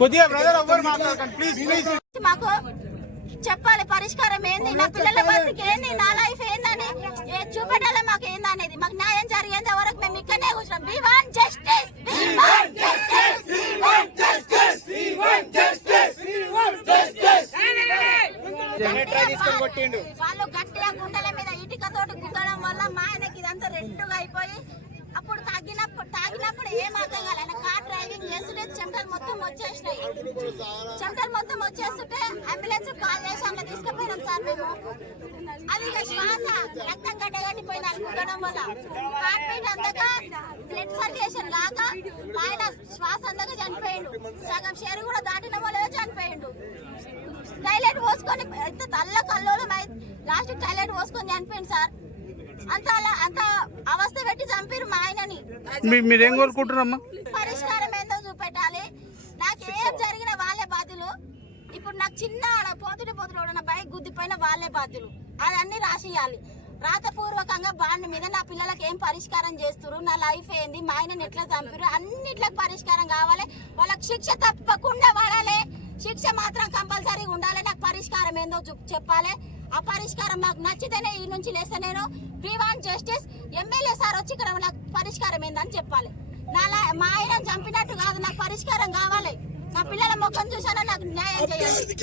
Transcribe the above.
కొద్దిగా బ్రదర్ ఎవ్వరు మాట్లాడకండి ప్లీజ్ ప్లీజ్. మాకు చెప్పాలి పరిష్కారం ఏంది, నా పిల్లల బతికి ఏంది, నా లైఫ్ ఏందని చూపెట్టాలి. మాకు ఏందనేది మాకు న్యాయం జరిగేంత వరకు మేము ఇక్కడనే కూర్చున్నాం. We want justice. We want justice. We want justice. We want justice. We want justice. వాళ్ళు గట్టిగా గుండెల మీద ఇటుకతోటి గుద్దడం వల్ల మా ఆయనకి ఇదంతా రెడ్డుగా అయిపోయి అప్పుడు తాగినప్పుడు ఏం అర్థం కాలే. ఆయన కార్ డ్రైవింగ్ చేస్తుంటే చెమటలు మొత్తం వచ్చేసినాయి. చెమటలు మొత్తం వచ్చేస్తుంటే అంబులెన్స్ కాల్ చేసి అట్లా తీసుకుపోయినాం సార్ మేము. అది శ్వాస రక్తం గడ్డగట్టిపోయిన గుద్దడం వల్ల హార్ట్ బీట్ అందక బ్లడ్ సర్క్యులేషన్ కాక ఆయన శ్వాస అందక చనిపోయిండు. సగం షేరు కూడా దాటిన వల్ల చనిపోయిండు. టైలెట్ పోసుకొని ఎంత తల్ల కల్లోలం లాస్ట్ టైలెట్ పోసుకొని చనిపోయింది సార్. అంత అవస్థ పెట్టి చంపారు మా ఆయనని. మీరేం కోరుకుంటున్నారమ్మా? పరిష్కారం ఏందో చూపెట్టాలి. నాకు ఏం జరిగిన వాళ్ళే బాధ్యులు. ఇప్పుడు నాకు చిన్న పోతుడి నా బైక్ గుద్దిపోయిన వాళ్ళే బాధ్యులు. అదన్నీ రాసియాలి రాతపూర్వకంగా. బాండ్ మీద నా పిల్లలకి ఏం పరిష్కారం చేస్తారు, నా లైఫ్ ఏంది, మా ఆయనని ఎట్లా చంపారు, అన్నిట్లకు పరిష్కారం కావాలి. వాళ్ళకి శిక్ష తప్పకుండా పడాలి. శిక్ష మాత్రం కంపల్సరీగా ఉండాలి. నాకు పరిష్కారం ఏందో చెప్పాలి. ఆ పరిష్కారం నాకు నచ్చితేనే ఈ నుంచి లేస్తే నేను we want justice. MLA sir వచ్చి ఇక్కడ నాకు పరిష్కారం ఏందని చెప్పాలి. మా ఆయన చంపినట్టు కాదు, నాకు పరిష్కారం కావాలి. నా పిల్లల ముఖం చూసానో నాకు న్యాయం చేయాలి.